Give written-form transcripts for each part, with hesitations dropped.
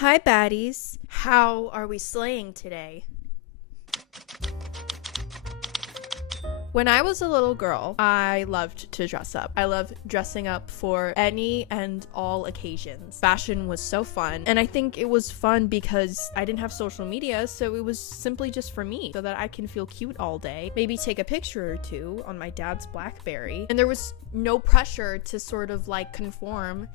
Hi, baddies. How are we slaying today? When I was a little girl, I loved to dress up. I loved dressing up for any and all occasions. Fashion was so fun, and I think it was fun because I didn't have social media, so it was simply just for me, so that I can feel cute all day, maybe take a picture or two on my dad's BlackBerry, and there was no pressure to sort of like conform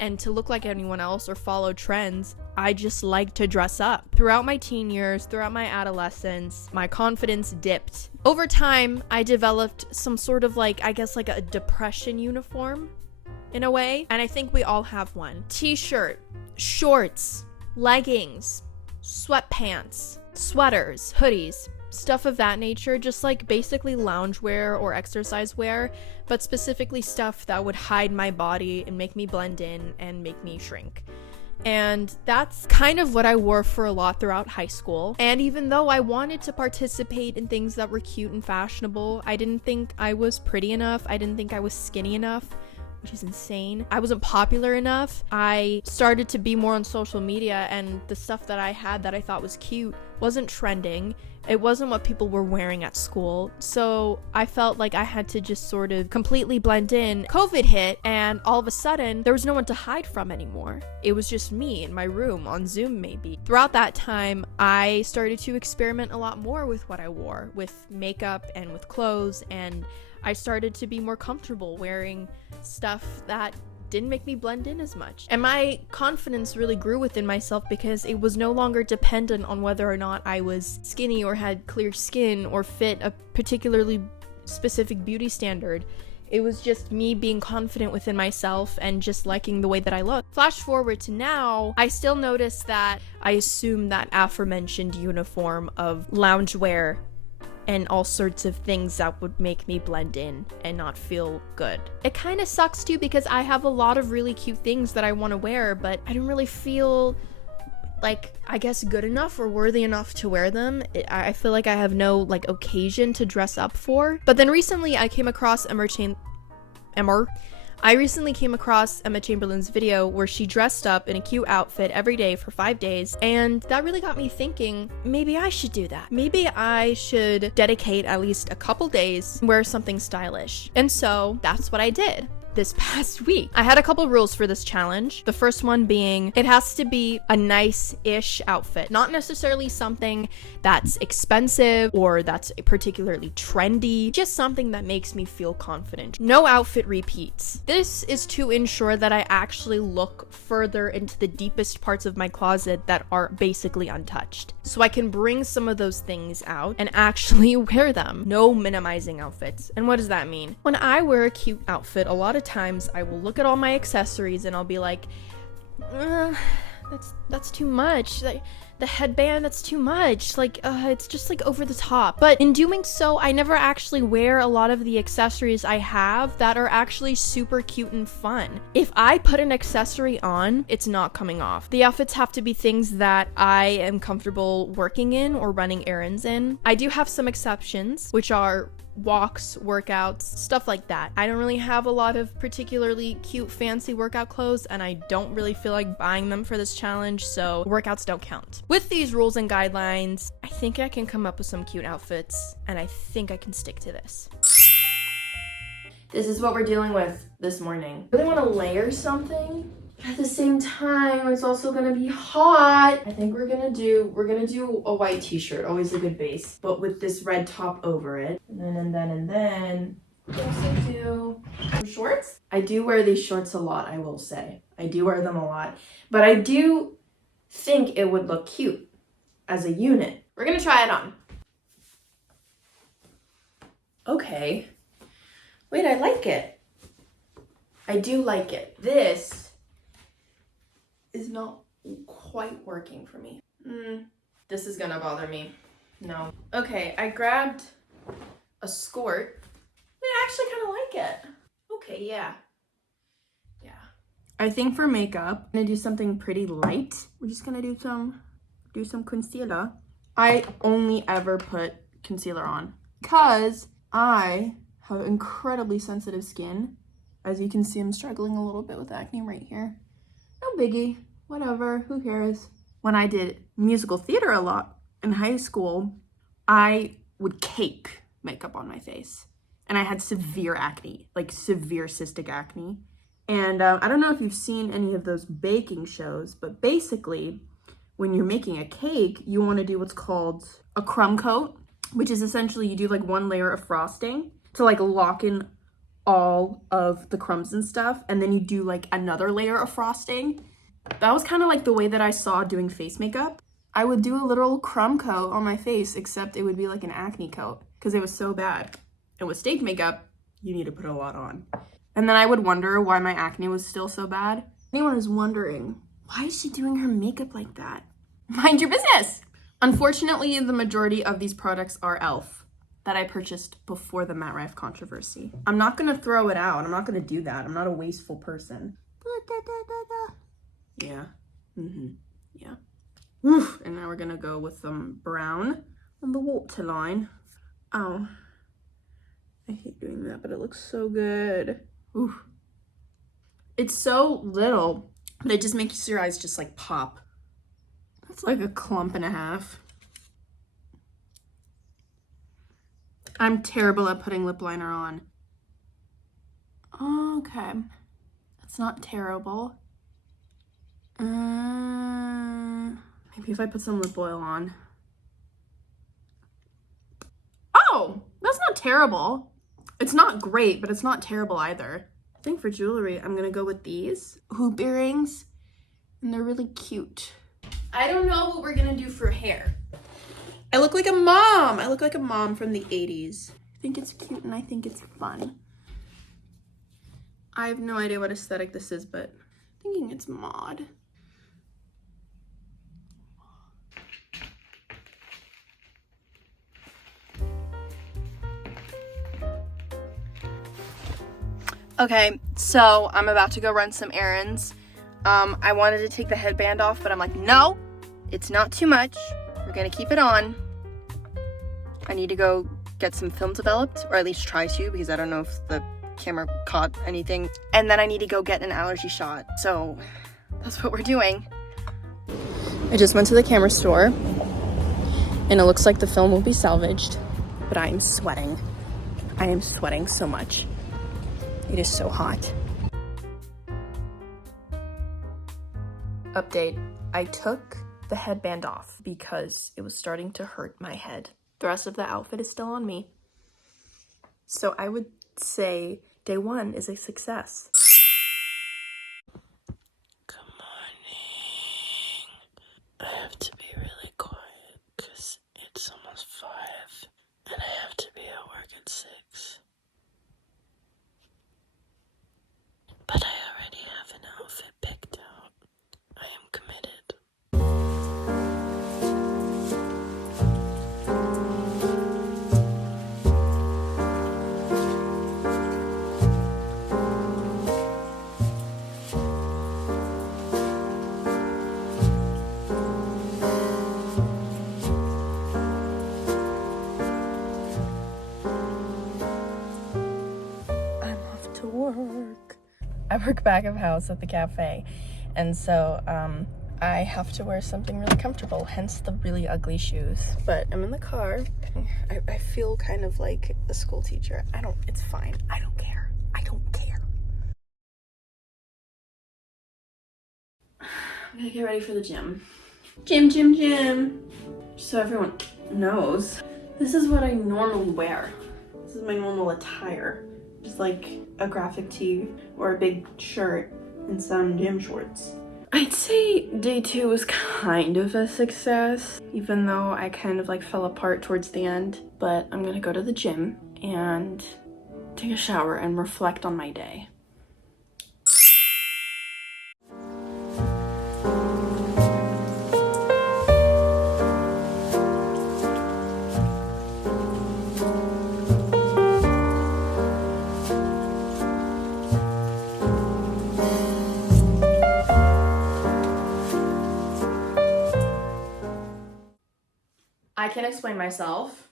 and to look like anyone else or follow trends. I just liked to dress up. Throughout my teen years, throughout my adolescence, my confidence dipped. Over time, I developed some sort of like a depression uniform in a way, and I think we all have one. T-shirt, shorts, leggings, sweatpants, sweaters, hoodies, stuff of that nature, just like basically loungewear or exercise wear, but specifically stuff that would hide my body and make me blend in and make me shrink. And that's kind of what I wore for a lot throughout high school. And even though I wanted to participate in things that were cute and fashionable, I didn't think I was pretty enough. I didn't think I was skinny enough, which is insane. I wasn't popular enough. I started to be more on social media, and the stuff that I had that I thought was cute wasn't trending. It wasn't what people were wearing at school, so I felt like I had to just sort of completely blend in. COVID hit, and all of a sudden, there was no one to hide from anymore. It was just me in my room, on Zoom maybe. Throughout that time, I started to experiment a lot more with what I wore, with makeup and with clothes, and I started to be more comfortable wearing stuff that didn't make me blend in as much. And my confidence really grew within myself because it was no longer dependent on whether or not I was skinny or had clear skin or fit a particularly specific beauty standard. It was just me being confident within myself and just liking the way that I look. Flash forward to now, I still notice that I assume that aforementioned uniform of loungewear and all sorts of things that would make me blend in and not feel good. It kind of sucks too because I have a lot of really cute things that I want to wear, but I don't really feel like, I guess, good enough or worthy enough to wear them. I feel like I have no like occasion to dress up for. But then recently I came across Emma Chamberlain's video where she dressed up in a cute outfit every day for 5 days, and that really got me thinking, maybe I should do that. Maybe I should dedicate at least a couple days and wear something stylish. And so that's what I did this past week. I had a couple rules for this challenge. The first one being it has to be a nice-ish outfit, not necessarily something that's expensive or that's particularly trendy, just something that makes me feel confident. No outfit repeats. This is to ensure that I actually look further into the deepest parts of my closet that are basically untouched, so I can bring some of those things out and actually wear them. No minimizing outfits. And what does that mean? When I wear a cute outfit, a lot of times I will look at all my accessories and I'll be like, that's too much. Like, the headband, that's too much. Like, it's just like over the top. But in doing so, I never actually wear a lot of the accessories I have that are actually super cute and fun. If I put an accessory on, it's not coming off. The outfits have to be things that I am comfortable working in or running errands in. I do have some exceptions, which are walks, workouts, stuff like that. I don't really have a lot of particularly cute, fancy workout clothes, and I don't really feel like buying them for this challenge, so workouts don't count. With these rules and guidelines, I think I can come up with some cute outfits, and I think I can stick to this. This is what we're dealing with this morning. I really want to layer something. At the same time, it's also gonna be hot. I think we're gonna do a white t-shirt, always a good base, but with this red top over it. And then also do some shorts. I do wear these shorts a lot, I will say. I do wear them a lot, but I do think it would look cute as a unit. We're gonna try it on. Okay. Wait, I like it. I do like it. This is not quite working for me. This is gonna bother me. No. Okay, I grabbed a skirt. I actually kind of like it. Okay, yeah. I think for makeup, I'm gonna do something pretty light. We're just gonna do some concealer. I only ever put concealer on because I have incredibly sensitive skin. As you can see, I'm struggling a little bit with acne right here. No biggie. whatever, who cares? When I did musical theater a lot in high school, I would cake makeup on my face. And I had severe acne, like severe cystic acne. And I don't know if you've seen any of those baking shows, but basically, when you're making a cake, you want to do what's called a crumb coat, which is essentially you do like one layer of frosting to like lock in all of the crumbs and stuff, and then you do like another layer of frosting. That was kind of like the way that I saw doing face makeup. I would do a little crumb coat on my face, except it would be like an acne coat because it was so bad. And with stage makeup, you need to put a lot on. And then I would wonder why my acne was still so bad. Anyone is wondering, why is she doing her makeup like that? Mind your business! Unfortunately, the majority of these products are e.l.f. that I purchased before the Matt Rife controversy. I'm not gonna throw it out. I'm not gonna do that. I'm not a wasteful person. Yeah. Yeah. Oof. And now we're gonna go with some brown on the waterline. Oh. I hate doing that, but it looks so good. Ooh. It's so little, but it just makes your eyes just like pop. That's like a clump and a half. I'm terrible at putting lip liner on. Okay. That's not terrible. Maybe if I put some lip oil on. Oh, that's not terrible. It's not great, but it's not terrible either. I think for jewelry, I'm gonna go with these hoop earrings, and they're really cute. I don't know what we're gonna do for hair. I look like a mom. I look like a mom from the 80s. I think it's cute and I think it's fun. I have no idea what aesthetic this is, but I'm thinking it's mod. Okay, so I'm about to go run some errands. I wanted to take the headband off, but I'm like, no, it's not too much. We're gonna keep it on. I need to go get some film developed, or at least try to, because I don't know if the camera caught anything. And then I need to go get an allergy shot. So that's what we're doing. I just went to the camera store, and it looks like the film will be salvaged, but I am sweating. I am sweating so much. It is so hot. Update. I took the headband off because it was starting to hurt my head. The rest of the outfit is still on me. So I would say day one is a success. Good morning. I have to be really quiet because it's almost 5 and I have to be at work at 6. But I already have an outfit picked out. I am committed. I'm off to work. I work back of house at the cafe, and so I have to wear something really comfortable, hence the really ugly shoes. But I'm in the car. I feel kind of like a school teacher. It's fine. I don't care. I don't care. I'm gonna get ready for the gym. Gym. So everyone knows, this is what I normally wear. This is my normal attire. Just like a graphic tee or a big shirt and some gym shorts. I'd say day 2 was kind of a success, even though I kind of like fell apart towards the end. But I'm gonna go to the gym and take a shower and reflect on my day. I can explain myself.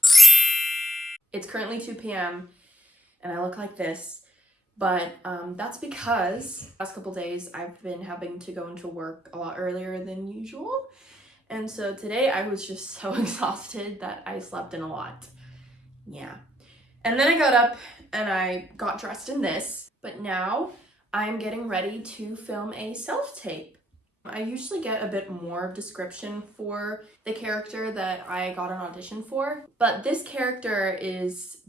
It's currently 2 p.m. and I look like this But that's because the last couple days I've been having to go into work a lot earlier than usual. And so today I was just so exhausted that I slept in a lot. Yeah. And then I got up and I got dressed in this, but now I'm getting ready to film a self-tape. I usually get a bit more description for the character that I got an audition for, but this character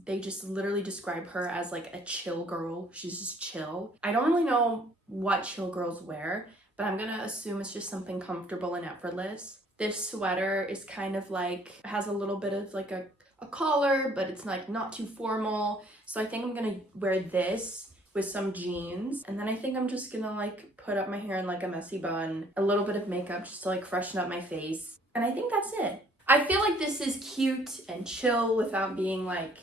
they just literally describe her as like a chill girl. She's just chill. I don't really know what chill girls wear, but I'm gonna assume it's just something comfortable and effortless. This sweater is kind of like, has a little bit of like a collar, but it's like not too formal. So I think I'm gonna wear this with some jeans, and then I think I'm just gonna like put up my hair in like a messy bun, a little bit of makeup just to like freshen up my face, and I think that's it. I feel like this is cute and chill without being like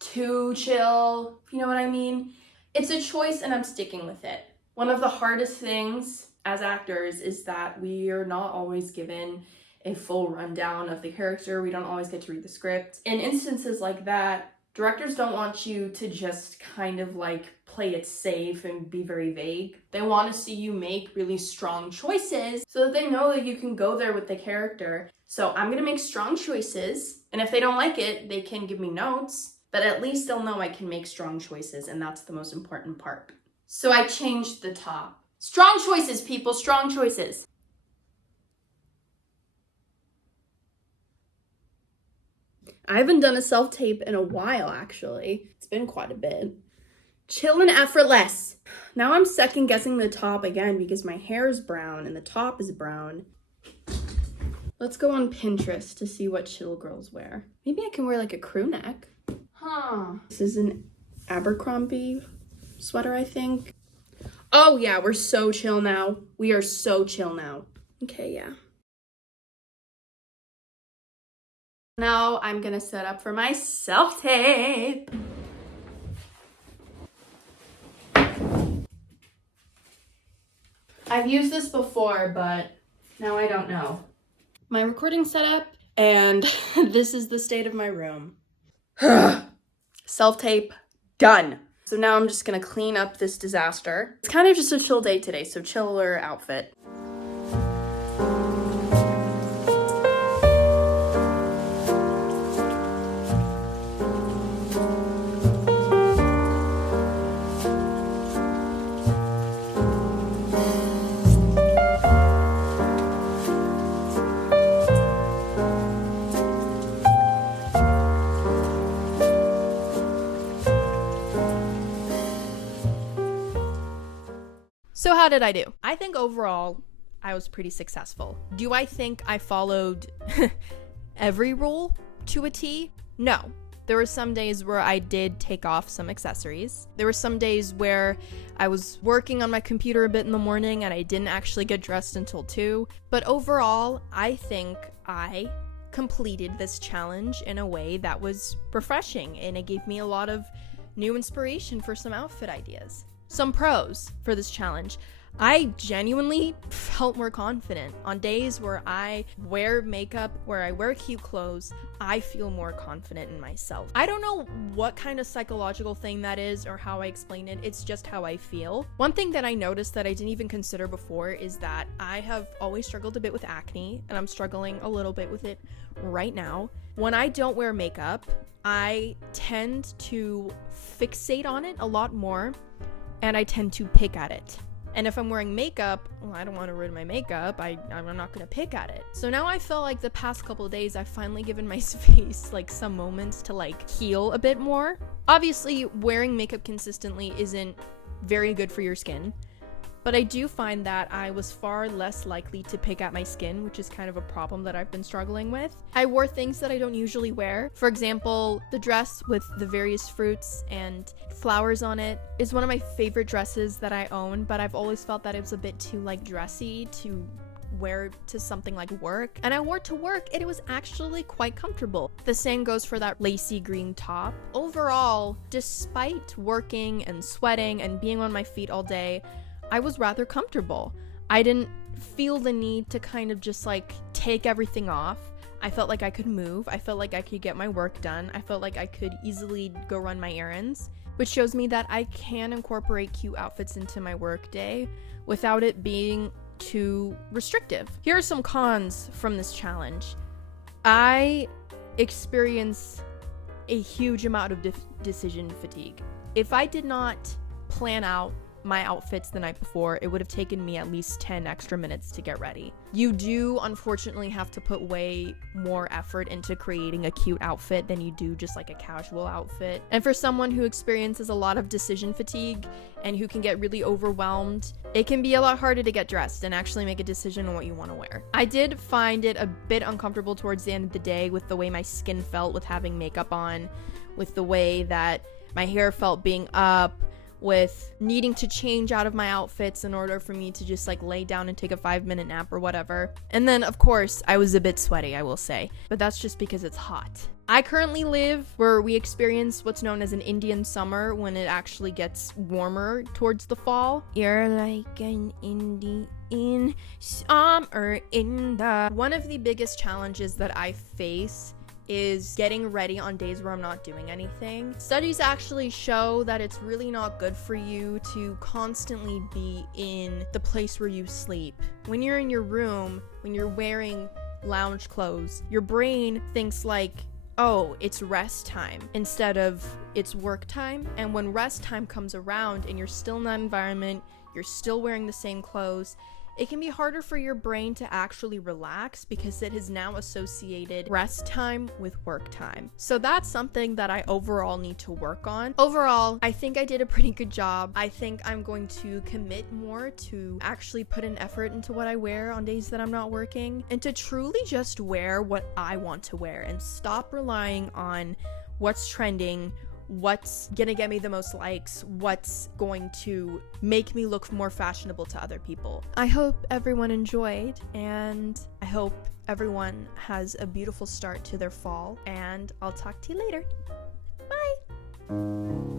too chill, if you know what I mean. It's a choice and I'm sticking with it. One of the hardest things as actors is that we are not always given a full rundown of the character. We don't always get to read the script. In instances like that, directors don't want you to just kind of like play it safe and be very vague. They want to see you make really strong choices so that they know that you can go there with the character. So I'm gonna make strong choices, and if they don't like it, they can give me notes, but at least they'll know I can make strong choices, and that's the most important part. So I changed the top. Strong choices, people, strong choices. I haven't done a self-tape in a while, actually. It's been quite a bit. Chill and effortless. Now I'm second guessing the top again because my hair is brown and the top is brown. Let's go on Pinterest to see what chill girls wear. Maybe I can wear like a crew neck. This is an Abercrombie sweater, I think. Oh yeah, we're so chill now. We are so chill now. Okay, yeah. Now I'm gonna set up for my self-tape. I've used this before, but now I don't know. My recording setup, and this is the state of my room. Self-tape, done. So now I'm just gonna clean up this disaster. It's kind of just a chill day today, so chiller outfit. So how did I do? I think overall, I was pretty successful. Do I think I followed every rule to a T? No. There were some days where I did take off some accessories. There were some days where I was working on my computer a bit in the morning and I didn't actually get dressed until 2. But overall, I think I completed this challenge in a way that was refreshing, and it gave me a lot of new inspiration for some outfit ideas. Some pros for this challenge. I genuinely felt more confident. On days where I wear makeup, where I wear cute clothes, I feel more confident in myself. I don't know what kind of psychological thing that is or how I explain it. It's just how I feel. One thing that I noticed that I didn't even consider before is that I have always struggled a bit with acne, and I'm struggling a little bit with it right now. When I don't wear makeup, I tend to fixate on it a lot more, and I tend to pick at it. And if I'm wearing makeup, well, I don't want to ruin my makeup. I'm not going to pick at it. So now I feel like the past couple of days, I've finally given my face like some moments to like heal a bit more. Obviously, wearing makeup consistently isn't very good for your skin, but I do find that I was far less likely to pick at my skin, which is kind of a problem that I've been struggling with. I wore things that I don't usually wear. For example, the dress with the various fruits and flowers on it is one of my favorite dresses that I own, but I've always felt that it was a bit too like dressy to wear to something like work, and I wore it to work and it was actually quite comfortable. The same goes for that lacy green top. Overall, despite working and sweating and being on my feet all day, I was rather comfortable. I didn't feel the need to kind of just like take everything off. I felt like I could move. I felt like I could get my work done. I felt like I could easily go run my errands. which shows me that I can incorporate cute outfits into my work day without it being too restrictive. Here are some cons from this challenge. I experience a huge amount of decision fatigue. If I did not plan out my outfits the night before, it would have taken me at least 10 extra minutes to get ready. You do unfortunately have to put way more effort into creating a cute outfit than you do just like a casual outfit. And for someone who experiences a lot of decision fatigue and who can get really overwhelmed, it can be a lot harder to get dressed and actually make a decision on what you want to wear. I did find it a bit uncomfortable towards the end of the day with the way my skin felt with having makeup on, with the way that my hair felt being up, with needing to change out of my outfits in order for me to just like lay down and take a 5-minute nap or whatever. And then of course I was a bit sweaty, I will say, but that's just because it's hot. I currently live where we experience what's known as an Indian summer, when it actually gets warmer towards the fall. You're like an Indian summer in the... One of the biggest challenges that I face is getting ready on days where I'm not doing anything. Studies actually show that it's really not good for you to constantly be in the place where you sleep. When you're in your room, when you're wearing lounge clothes, your brain thinks like, oh, it's rest time instead of it's work time. And when rest time comes around and you're still in that environment, you're still wearing the same clothes, it can be harder for your brain to actually relax because it has now associated rest time with work time. So that's something that I overall need to work on. Overall, I think I did a pretty good job. I think I'm going to commit more to actually put an effort into what I wear on days that I'm not working, and to truly just wear what I want to wear and stop relying on what's trending, what's gonna get me the most likes, what's going to make me look more fashionable to other people. I hope everyone enjoyed, and I hope everyone has a beautiful start to their fall, and I'll talk to you later. Bye!